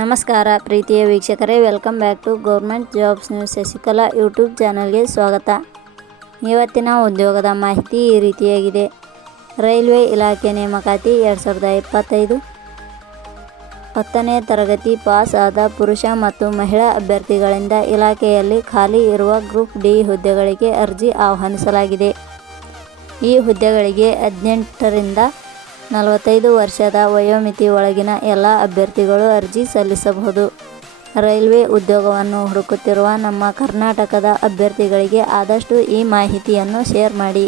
ನಮಸ್ಕಾರ ಪ್ರೀತಿಯ ವೀಕ್ಷಕರೇ welcome back to government jobs news Shashikala YouTube ಚಾನಲ್ಗೆ ಸ್ವಾಗತ. ಇವತ್ತಿನ ಉದ್ಯೋಗದ ಮಾಹಿತಿ ಈ ರೀತಿಯಾಗಿದೆ. ರೈಲ್ವೆ ಇಲಾಖೆ ನೇಮಕಾತಿ ಎರಡು ಸಾವಿರದ ಇಪ್ಪತ್ತೈದು. ಹತ್ತನೇ ತರಗತಿ ಪಾಸ್ ಆದ ಪುರುಷ ಮತ್ತು ಮಹಿಳಾ ಅಭ್ಯರ್ಥಿಗಳಿಂದ ಇಲಾಖೆಯಲ್ಲಿ ಖಾಲಿ ಇರುವ ಗ್ರೂಪ್ ಡಿ ಹುದ್ದೆಗಳಿಗೆ ಅರ್ಜಿ ಆಹ್ವಾನಿಸಲಾಗಿದೆ. ಈ ಹುದ್ದೆಗಳಿಗೆ ಹದಿನೆಂಟರಿಂದ ನಲವತ್ತೈದು ವರ್ಷದ ವಯೋಮಿತಿ ಒಳಗಿನ ಎಲ್ಲ ಅಭ್ಯರ್ಥಿಗಳು ಅರ್ಜಿ ಸಲ್ಲಿಸಬಹುದು. ರೈಲ್ವೆ ಉದ್ಯೋಗವನ್ನು ಹುಡುಕುತ್ತಿರುವ ನಮ್ಮ ಕರ್ನಾಟಕದ ಅಭ್ಯರ್ಥಿಗಳಿಗೆ ಆದಷ್ಟು ಈ ಮಾಹಿತಿಯನ್ನು ಶೇರ್ ಮಾಡಿ.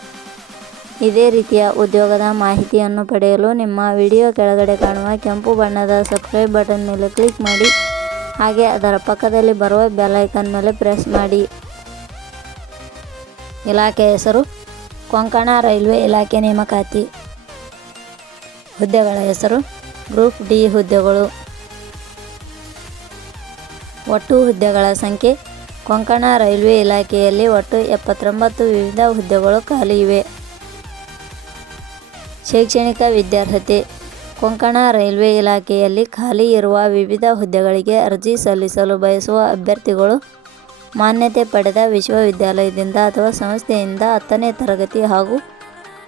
ಇದೇ ರೀತಿಯ ಉದ್ಯೋಗದ ಮಾಹಿತಿಯನ್ನು ಪಡೆಯಲು ನಿಮ್ಮ ವಿಡಿಯೋ ಕೆಳಗಡೆ ಕಾಣುವ ಕೆಂಪು ಬಣ್ಣದ ಸಬ್ಸ್ಕ್ರೈಬ್ ಬಟನ್ ಮೇಲೆ ಕ್ಲಿಕ್ ಮಾಡಿ, ಹಾಗೆ ಅದರ ಪಕ್ಕದಲ್ಲಿ ಬರುವ ಬೆಲ್ ಐಕನ್ ಮೇಲೆ ಪ್ರೆಸ್ ಮಾಡಿ. ಇಲಾಖೆ ಹೆಸರು, ಕೊಂಕಣ ರೈಲ್ವೆ ಇಲಾಖೆ ನೇಮಕಾತಿ. ಹುದ್ದೆಗಳ ಹೆಸರು, ಗ್ರೂಪ್ ಡಿ ಹುದ್ದೆಗಳು. ಒಟ್ಟು ಹುದ್ದೆಗಳ ಸಂಖ್ಯೆ, ಕೊಂಕಣ ರೈಲ್ವೆ ಇಲಾಖೆಯಲ್ಲಿ ಒಟ್ಟು ಎಪ್ಪತ್ತೊಂಬತ್ತು ವಿವಿಧ ಹುದ್ದೆಗಳು ಖಾಲಿ ಇವೆ. ಶೈಕ್ಷಣಿಕ ವಿದ್ಯಾರ್ಹತೆ, ಕೊಂಕಣ ರೈಲ್ವೆ ಇಲಾಖೆಯಲ್ಲಿ ಖಾಲಿ ಇರುವ ವಿವಿಧ ಹುದ್ದೆಗಳಿಗೆ ಅರ್ಜಿ ಸಲ್ಲಿಸಲು ಬಯಸುವ ಅಭ್ಯರ್ಥಿಗಳು, ಮಾನ್ಯತೆ ಪಡೆದ ವಿಶ್ವವಿದ್ಯಾಲಯದಿಂದ ಅಥವಾ ಸಂಸ್ಥೆಯಿಂದ ಹತ್ತನೇ ತರಗತಿ ಹಾಗೂ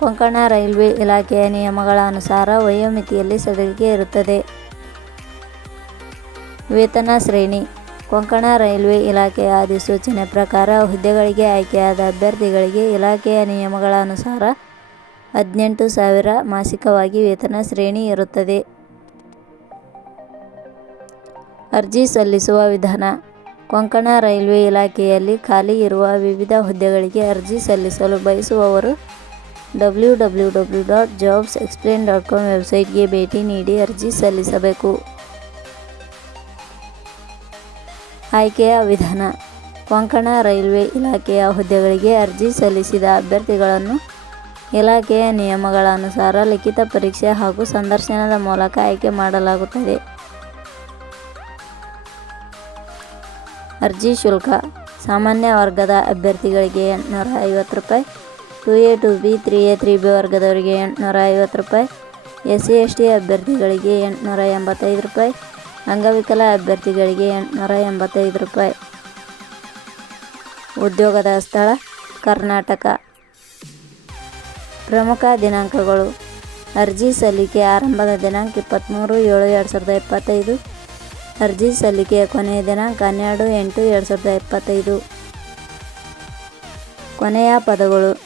ಕೊಂಕಣ ರೈಲ್ವೆ ಇಲಾಖೆಯ ನಿಯಮಗಳ ಅನುಸಾರ ವಯೋಮಿತಿಯಲ್ಲಿ ಸಡಿಲಿಕೆ ಇರುತ್ತದೆ. ವೇತನ ಶ್ರೇಣಿ. ಕೊಂಕಣ ರೈಲ್ವೆ ಇಲಾಖೆಯ ಅಧಿಸೂಚನೆ ಪ್ರಕಾರ ಹುದ್ದೆಗಳಿಗೆ ಆಯ್ಕೆಯಾದ ಅಭ್ಯರ್ಥಿಗಳಿಗೆ ಇಲಾಖೆಯ ನಿಯಮಗಳ ಅನುಸಾರ ಹದಿನೆಂಟು ಸಾವಿರ ಮಾಸಿಕವಾಗಿ ವೇತನ ಶ್ರೇಣಿ ಇರುತ್ತದೆ. ಅರ್ಜಿ ಸಲ್ಲಿಸುವ ವಿಧಾನ. ಕೊಂಕಣ ರೈಲ್ವೆ ಇಲಾಖೆಯಲ್ಲಿ ಖಾಲಿ ಇರುವ ವಿವಿಧ ಹುದ್ದೆಗಳಿಗೆ ಅರ್ಜಿ ಸಲ್ಲಿಸಲು ಬಯಸುವವರು W W W dot jobs explain dot com ವೆಬ್ಸೈಟ್ಗೆ ಭೇಟಿ ನೀಡಿ ಅರ್ಜಿ ಸಲ್ಲಿಸಬೇಕು. ಆಯ್ಕೆಯ ವಿಧಾನ, ಕೊಂಕಣ ರೈಲ್ವೆ ಇಲಾಖೆಯ ಹುದ್ದೆಗಳಿಗೆ ಅರ್ಜಿ ಸಲ್ಲಿಸಿದ ಅಭ್ಯರ್ಥಿಗಳನ್ನು ಇಲಾಖೆಯ ನಿಯಮಗಳ ಅನುಸಾರ ಲಿಖಿತ ಪರೀಕ್ಷೆ ಹಾಗೂ ಸಂದರ್ಶನದ ಮೂಲಕ ಆಯ್ಕೆ ಮಾಡಲಾಗುತ್ತದೆ. ಅರ್ಜಿ ಶುಲ್ಕ, ಸಾಮಾನ್ಯ ವರ್ಗದ ಅಭ್ಯರ್ಥಿಗಳಿಗೆ ಎಂಟುನೂರ ಐವತ್ತು ರೂಪಾಯಿ two A two B three A three B ವರ್ಗದವರಿಗೆ ಎಂಟುನೂರ ಐವತ್ತು ರೂಪಾಯಿ. ಎಸ್ ಸಿ ಎಸ್ ಟಿ ಅಭ್ಯರ್ಥಿಗಳಿಗೆ ಎಂಟುನೂರ ಎಂಬತ್ತೈದು ರೂಪಾಯಿ. ಅಂಗವಿಕಲ ಅಭ್ಯರ್ಥಿಗಳಿಗೆ ಎಂಟುನೂರ ಎಂಬತ್ತೈದು ರೂಪಾಯಿ. ಉದ್ಯೋಗದ ಸ್ಥಳ ಕರ್ನಾಟಕ. ಪ್ರಮುಖ ದಿನಾಂಕಗಳು. ಅರ್ಜಿ ಸಲ್ಲಿಕೆ ಆರಂಭದ ದಿನಾಂಕ ಇಪ್ಪತ್ತ್ಮೂರು ಏಳು ಎರಡು ಸಾವಿರದ ಇಪ್ಪತ್ತೈದು. ಅರ್ಜಿ ಸಲ್ಲಿಕೆಯ ಕೊನೆಯ ದಿನಾಂಕ ಹನ್ನೆರಡು ಎಂಟು ಎರಡು ಸಾವಿರದ ಇಪ್ಪತ್ತೈದು. ಕೊನೆಯ ಪದಗಳು.